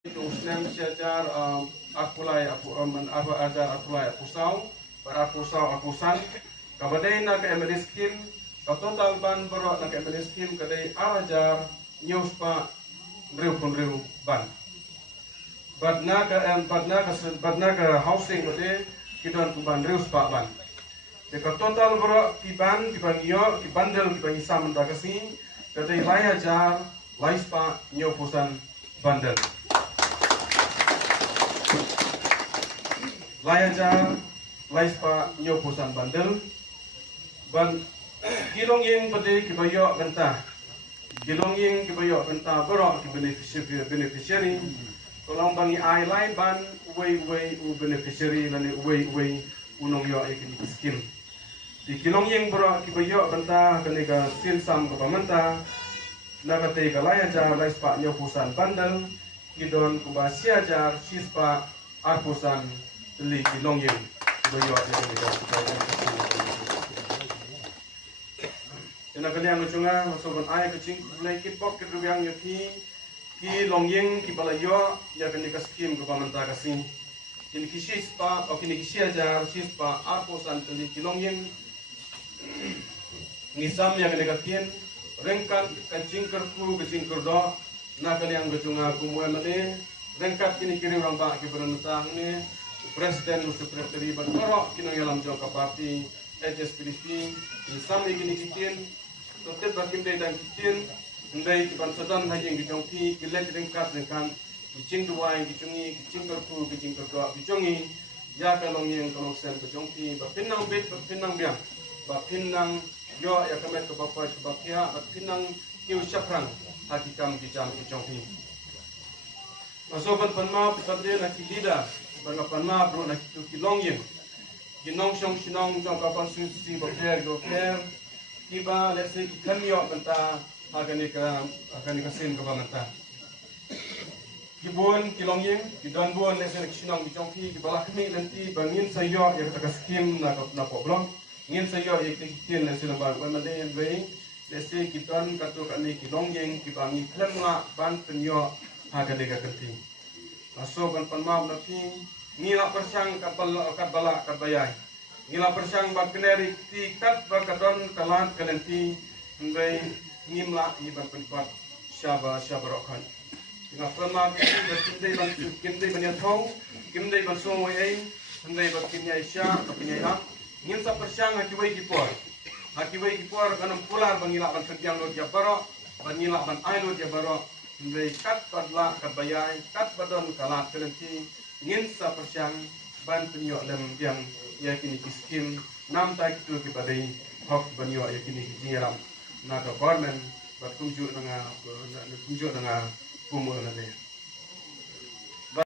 Muslim sejajar akulai apa ajar akulai apusau berapusau apusan kabadai nak emeliskim total ban berok nak emeliskim kadai arajar news pa riu ban badna ka housing kadai kidon kuban riu pa ban dekat total berok kiban yo kibandel kiban isam takasi kadai layajar laispa nyopusan bandel layajar laispa nyopusan bandel ban kilong yang pada kibayo bentah kilong yang kibayo bentah berok ki beneficiary tolong bangi ai lai ban way u beneficiary lani way unong yo ikin skim di kilong yang berok kibayo bentah kenika silsam ke pamenta nakate ka layajar laispa nyopusan bandel kidon kubasiajar sispa arpusan li kilong yang kibayo ina kalian ngecunga masoban ay kecing kulai kitbok kedrubiang yoki ki longyeng ki balayo ya kenika skim ke pamenta kasih kini kisispa o kini kisiajar sispa arpusan li kilong yang ngisam ya kenika kien rengkat kacingkerku kacingkerdo na kalian ngecunga kumwe mane rengkat kini kiri orang ba ki berentang ni presiden sekretari berkorok kini dalam jangka parti HSPDP ngisam kini kien tetap bakim dan kicin ndai kiban sadan hajing gijongki kilek rengkat rengkan kicing duai kicungi kicing kerku kicing kerdo kicungi ya kalong yang kalong sen kicongki bapinang bet bapinang biang bapinang yo ya kamet ke bapa ke bakia bapinang kiu syaprang hakikam kijam kicongki masobat panma pitade na kilida banga panma bro na kilong yang ginong syong sinong jong kapan susi baper go per kiba lesi kanyo benta akan ika sin ke bangata kibun kilongyeng kidan buan lesi sinong bijongki kibala kami nanti bangin sayo ya kata skim na problem ngin sayo ya kitin lesi lambar mande bei lesi kitan katu kani kilongyeng kibangi klemna ban penyo akan ika kenting masuk ban panmab napi ngila persang kabala kabayai ngila persang bak keneri tikat bakadon kalan kalenti ngai ngimla iban penpat syaba rokan ngap pema kindai ban yathau kindai ban songoi ai ndai bak kinyai sya kinyai ap ngin sa persang akiwai kipor kanam pular bangila ban sedyang lo jabaro ban ngila ban ai lo jabaro ngai kat padla kabayai kat badon kalat kalenti ngin sa persang ban penyo lem yang yakini kiskim nam ta kitu kipadai hok banyo yakini kijingaram na ka government bat kumju nanga kumju nanga kumu na de